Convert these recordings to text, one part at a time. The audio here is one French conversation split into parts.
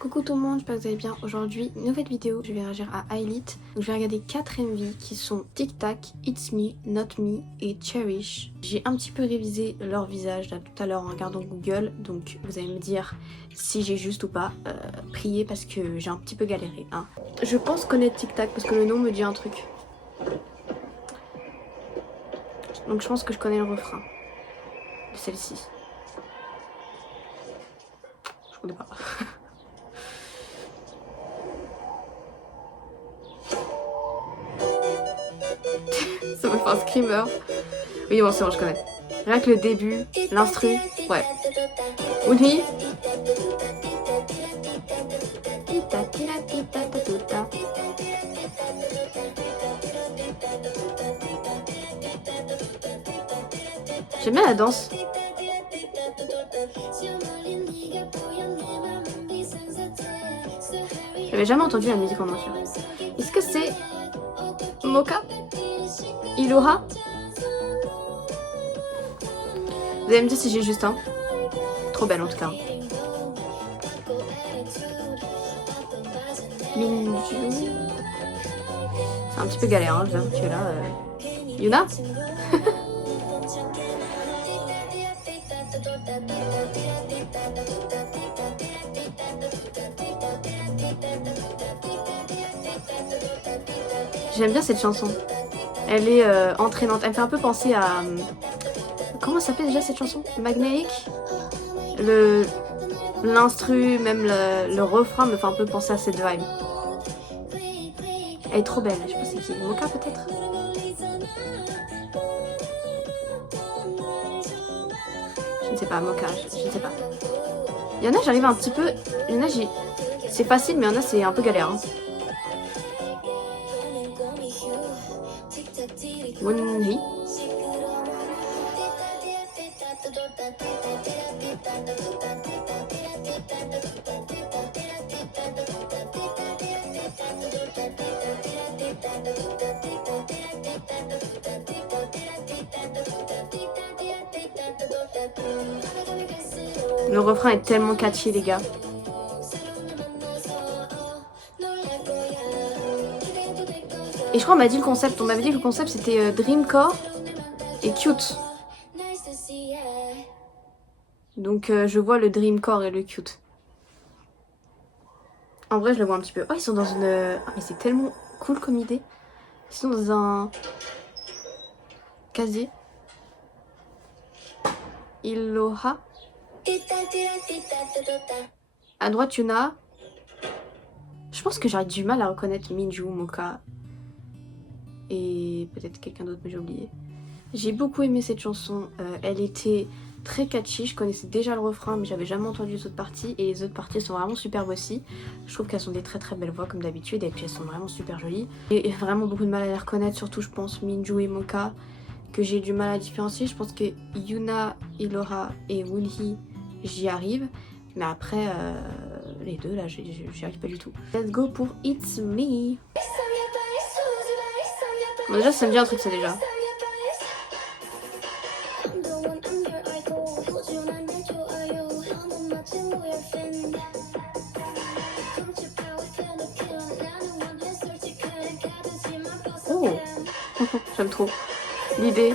Coucou tout le monde, j'espère que vous allez bien. Aujourd'hui, nouvelle vidéo, je vais réagir à Ailith. Donc je vais regarder 4 MV qui sont Tic Tac, It's Me, Not Me et Cherish. J'ai un petit peu révisé leur visage là tout à l'heure en regardant Google, donc vous allez me dire si j'ai juste ou pas. Priez parce que j'ai un petit peu galéré. Hein. Je pense connaître Tic Tac parce que le nom me dit un truc. Donc je pense que je connais le refrain de celle-ci. Je connais pas. Ça me fait un screamer. Oui, bon, c'est bon, je connais. Rien que le début, l'instru, ouais. Oui. J'aime bien la danse. J'avais jamais entendu la musique en entier. Est-ce que c'est Mocha? Iloha? Vous allez me dire si j'ai juste un. Trop belle en tout cas. Minju. C'est un petit peu galère, hein, je vous avoue que là. Yuna? J'aime bien cette chanson. Elle est entraînante. Elle me fait un peu penser à... Comment ça s'appelle déjà cette chanson? Magnetic? L'instru, même le refrain me fait un peu penser à cette vibe. Elle est trop belle. Je sais pas c'est qui. Mocha peut-être? Je ne sais pas. Mocha. Je ne sais pas. Il y en a j'arrive un petit peu... Il y en a c'est facile mais il y en a c'est un peu galère. Hein. Wonhee. Le refrain est tellement catchy les gars. Et je crois qu'on m'a dit le concept, on m'avait dit que le concept c'était Dreamcore et Cute. Donc je vois le Dreamcore et le Cute. En vrai je le vois un petit peu. Oh ils sont dans une... Ah mais c'est tellement cool comme idée. Ils sont dans un... casier. Iloha. À droite Yuna. Je pense que j'aurais du mal à reconnaître Minju, Mocha. Et peut-être quelqu'un d'autre mais j'ai oublié. J'ai beaucoup aimé cette chanson, elle était très catchy, je connaissais déjà le refrain mais j'avais jamais entendu les autres parties et les autres parties sont vraiment superbes aussi. Je trouve qu'elles sont des très très belles voix comme d'habitude et puis elles sont vraiment super jolies. J'ai vraiment beaucoup de mal à les reconnaître, surtout je pense Minju et Mocha que j'ai du mal à différencier. Je pense que Yuna, Iloha et Wonhee j'y arrive mais après les deux là j'y arrive pas du tout. Let's go pour It's Me. Bon déjà ça me dit un truc ça déjà. Oh j'aime trop l'idée.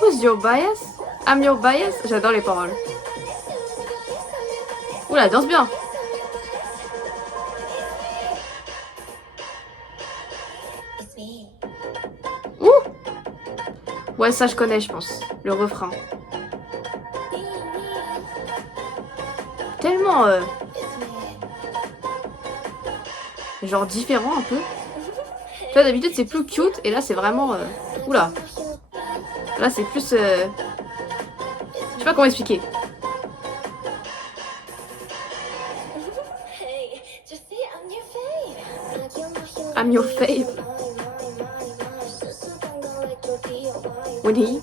Who's your bias? I'm your bias? J'adore les paroles. Oula, danse bien. Ouh. Ouais, ça je connais, je pense. Le refrain. Tellement... genre différent un peu. Tu vois, d'habitude c'est plus cute et là c'est vraiment... Oula. Là c'est plus... Je sais pas comment expliquer. I'm your fave. Wonhee.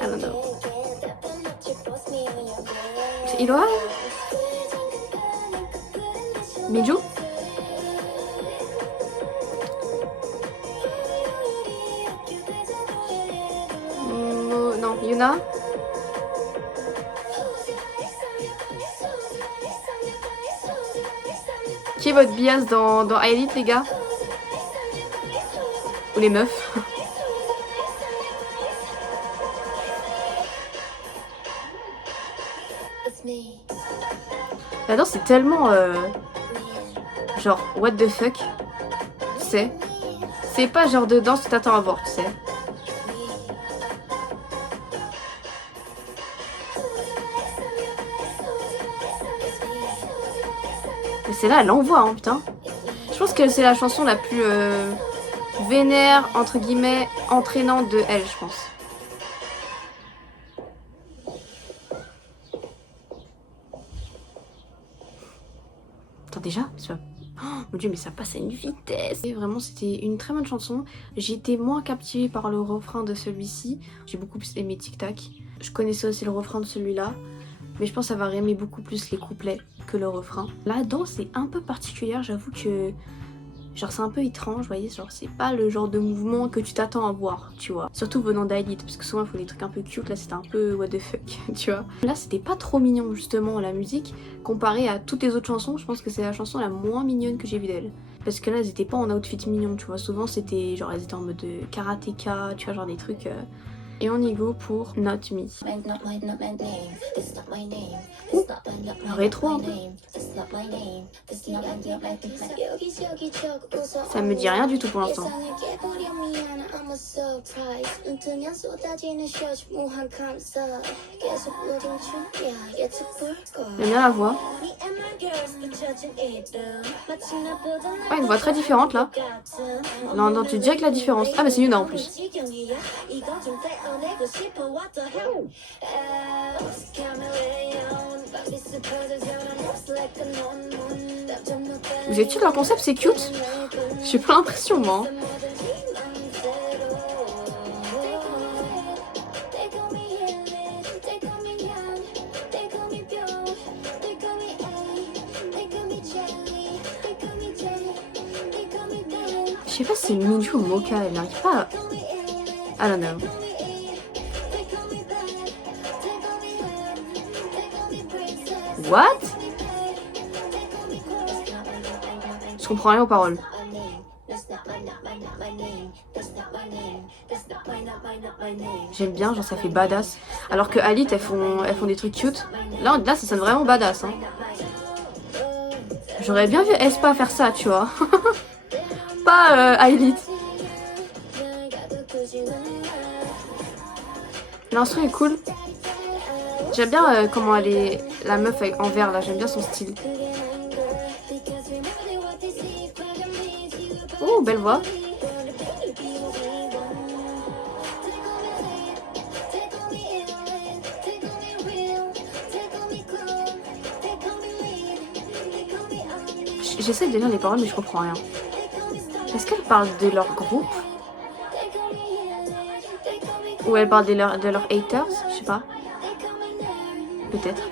I don't know. C'est Iloa? Minju? Non, Yuna? Qui est votre bias dans Elite, les gars? Ou les meufs? La danse c'est tellement genre what the fuck, tu sais. C'est pas genre de danse que t'attends à voir, tu sais. Mais c'est là, elle envoie, hein, putain. Je pense que c'est la chanson la plus vénère, entre guillemets, entraînante de elle, je pense. Attends, déjà, c'est pas... Oh, mon dieu, mais ça passe à une vitesse. Et vraiment, c'était une très bonne chanson. J'ai été moins captivée par le refrain de celui-ci. J'ai beaucoup plus aimé Tic Tac. Je connaissais aussi le refrain de celui-là. Mais je pense avoir aimé beaucoup plus les couplets que le refrain. La danse est un peu particulière, j'avoue que... Genre c'est un peu étrange, vous voyez, genre c'est pas le genre de mouvement que tu t'attends à voir, tu vois. Surtout venant d'Elite, parce que souvent il faut des trucs un peu cute, là c'était un peu what the fuck, tu vois. Là c'était pas trop mignon justement la musique, comparé à toutes les autres chansons, je pense que c'est la chanson la moins mignonne que j'ai vue d'elle. Parce que là elles étaient pas en outfit mignon, tu vois, souvent c'était genre elles étaient en mode karatéka, tu vois, genre des trucs... Et on y go pour Not Me. Rétro un peu. Ça me dit rien du tout pour l'instant. J'aime bien la voix. Ouais, une voix très différente là. Non, non, tu dirais que la différence. Ah bah c'est Yuna en plus. Vous êtes sûr que leur concept c'est cute? J'ai pas l'impression moi. Je sais pas si c'est Minju ou Mocha, elle n'arrive pas à... I don't know. What? Je comprends rien aux paroles. J'aime bien, genre ça fait badass. Alors que Elite elles font des trucs cute. Là ça sonne vraiment badass. Hein. J'aurais bien vu Aespa faire ça, tu vois. Pas Elite. L'instru est cool. J'aime bien comment elle est... La meuf en vert là, j'aime bien son style. Oh, belle voix. J'essaie de lire les paroles mais je comprends rien. Est-ce qu'elle parle de leur groupe? Ou elle parle de leurs haters? Je sais pas. Peut-être.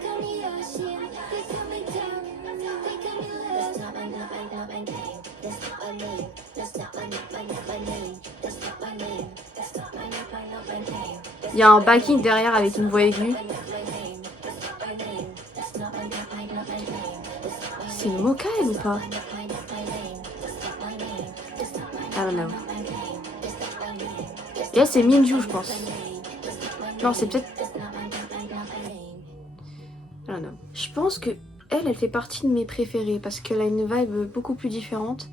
Il y a un backing derrière avec une voix aiguë. C'est une Mocha elle ou pas? I don't know. Et là c'est Minju je pense. Non c'est peut-être... I don't know. Je pense que elle fait partie de mes préférées parce qu'elle a une vibe beaucoup plus différente.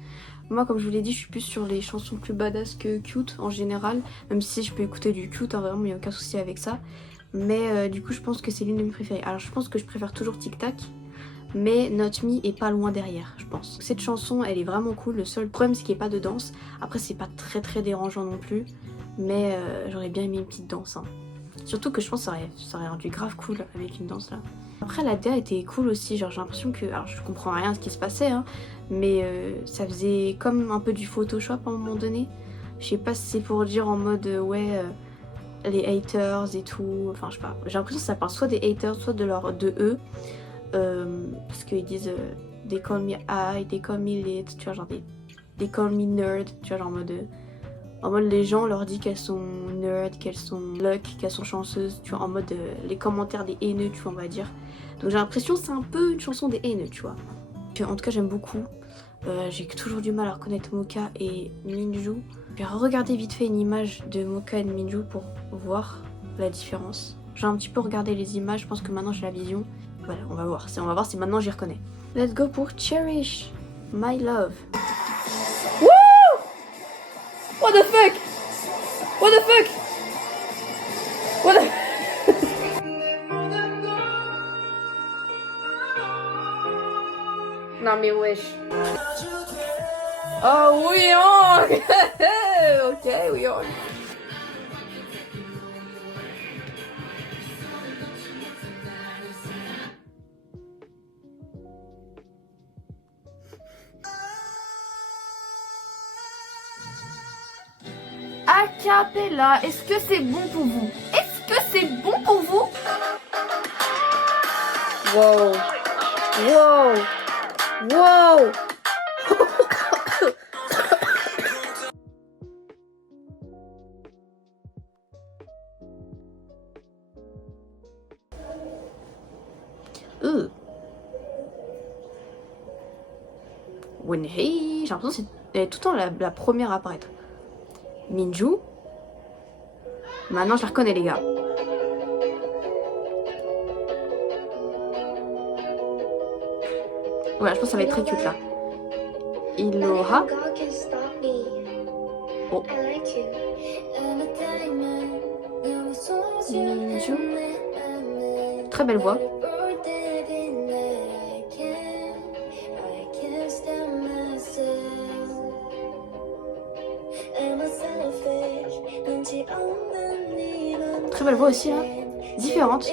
Moi comme je vous l'ai dit je suis plus sur les chansons plus badass que cute en général. Même si je peux écouter du cute, hein, vraiment il n'y a aucun souci avec ça. Mais du coup je pense que c'est l'une de mes préférées. Alors je pense que je préfère toujours Tic Tac. Mais Not Me est pas loin derrière, je pense. Cette chanson, elle est vraiment cool. Le seul problème, c'est qu'il n'y ait pas de danse. Après, c'est pas très dérangeant non plus. Mais j'aurais bien aimé une petite danse. Hein. Surtout que je pense que ça aurait rendu grave cool avec une danse là. Après, la DA était cool aussi. Genre, j'ai l'impression que... Alors, je comprends rien à ce qui se passait. Hein, mais ça faisait comme un peu du Photoshop à un moment donné. Je sais pas si c'est pour dire en mode... les haters et tout. Enfin, je sais pas. J'ai l'impression que ça parle soit des haters, soit de eux. Parce qu'ils disent they call me high, they call me lit, tu vois, genre they call me nerd, tu vois, genre en mode les gens leur disent qu'elles sont nerd, qu'elles sont luck, qu'elles sont chanceuses, tu vois, en mode les commentaires des haineux, tu vois, on va dire. Donc j'ai l'impression que c'est un peu une chanson des haineux, tu vois. En tout cas, j'aime beaucoup. J'ai toujours du mal à reconnaître Mocha et Minju. Je vais regarder vite fait une image de Mocha et de Minju pour voir la différence. J'ai un petit peu regardé les images, je pense que maintenant j'ai la vision. Voilà, on va voir si maintenant j'y reconnais. Let's go pour Cherish My Love. Woo! What the fuck? What the fuck? What the... Non mais wesh. Oh oui, oh. Ok, oui, oh. Acapella, est-ce que c'est bon pour vous? Est-ce que c'est bon pour vous? Wow. Wow. Wow. Wenhei, j'ai l'impression que c'est tout le temps la première à apparaître. Minju. Maintenant je la reconnais les gars. Ouais, je pense que ça va être très cute là. Iloha. Oh. Minju. Très belle voix. Très belle voix aussi là. Différente.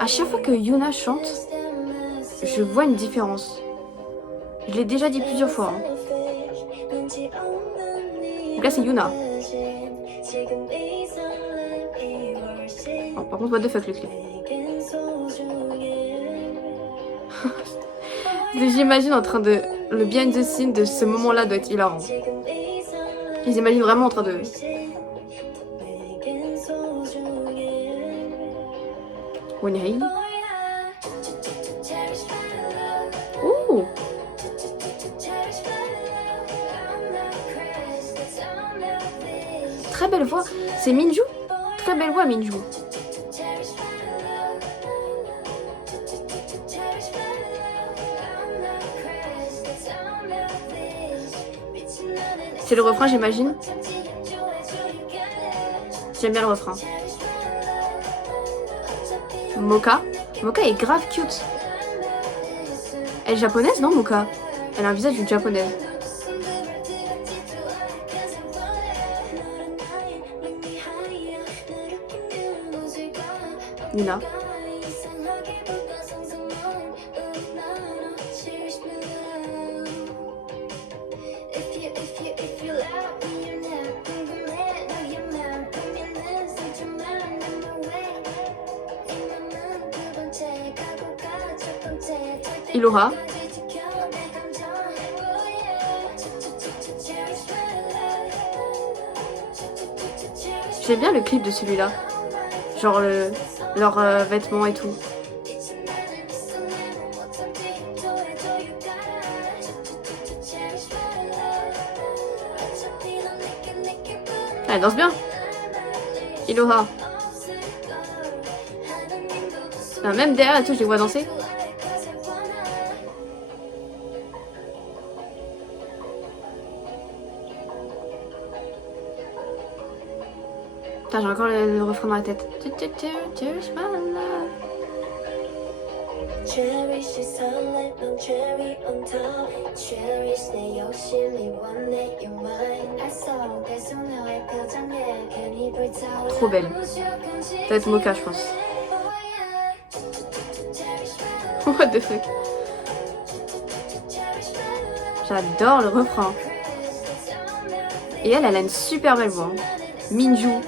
À chaque fois que Yuna chante, je vois une différence. Je l'ai déjà dit plusieurs fois. Hein. Donc là c'est Yuna. Oh, par contre, what the fuck le clip. J'imagine en train de... Le behind the scene de ce moment-là doit être hilarant. Ils imaginent vraiment en train de... Wenhei. Ouh. Très belle voix. C'est Minju. Très belle voix Minju. C'est le refrain j'imagine. J'aime bien le refrain. Mocha. Mocha est grave cute. Elle est japonaise, non, Mocha? Elle a un visage d'une japonaise. Nina. Iloha. J'aime bien le clip de celui-là. Genre leurs vêtements et tout. Elle danse bien. Iloha. Ah, même derrière et tout, je les vois danser. Putain, j'ai encore le refrain dans la tête. Cherish my love. Cherish is sunlight on cherry on top. Cherish 내 욕심이 원해 your mind. 너의 표정에 괜히 불타올라. Trop belle. Ça va être Mocha, je pense. What the fuck. J'adore le refrain. Et elle a une super belle voix. Minju.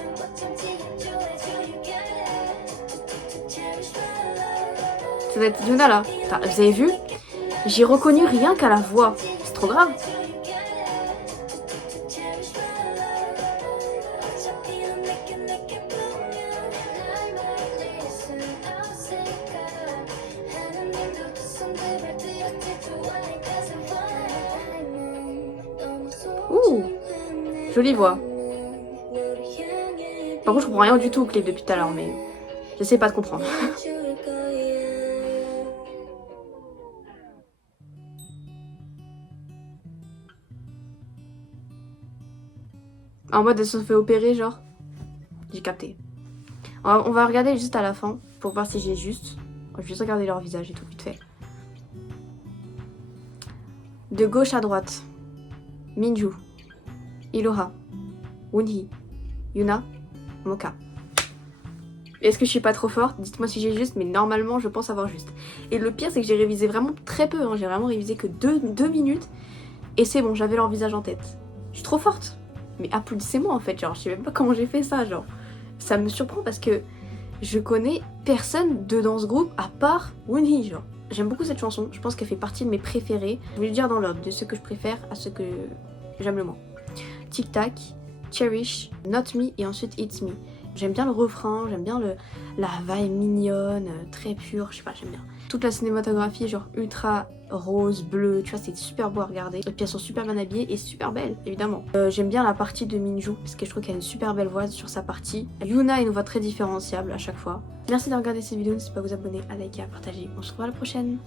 Ça doit être Yuna là. Putain, vous avez vu? J'ai reconnu rien qu'à la voix. C'est trop grave. Ouh, jolie voix. Par contre, je comprends rien du tout au clip depuis tout à l'heure, mais j'essaie pas de comprendre. En mode, elle se fait opérer, genre. J'ai capté. On va regarder juste à la fin pour voir si j'ai juste. Je vais juste regarder leur visage et tout vite fait. De gauche à droite. Minju, Iroha, Wonhee, Yuna, Mocha. Est-ce que je suis pas trop forte? Dites-moi si j'ai juste, mais normalement je pense avoir juste. Et le pire c'est que j'ai révisé vraiment très peu, hein. J'ai vraiment révisé que 2 minutes. Et c'est bon, j'avais leur visage en tête. Je suis trop forte. Mais applaudissez-moi en fait, genre je sais même pas comment j'ai fait ça, genre. Ça me surprend parce que je connais personne dans ce groupe à part Wonhee, genre. J'aime beaucoup cette chanson, je pense qu'elle fait partie de mes préférées. Je vais le dire dans l'ordre, de ceux que je préfère à ceux que j'aime le moins. Tic Tac, Cherish, Not Me et ensuite It's Me. J'aime bien le refrain, j'aime bien la vibe mignonne, très pure, je sais pas, j'aime bien. Toute la cinématographie est genre ultra rose, bleu, tu vois, c'est super beau à regarder. Et puis elles sont super bien habillées et super belles, évidemment. J'aime bien la partie de Minju, parce que je trouve qu'elle a une super belle voix sur sa partie. Yuna a une voix très différenciable à chaque fois. Merci de regarder cette vidéo, n'hésitez pas à vous abonner, à liker, à partager. On se retrouve à la prochaine.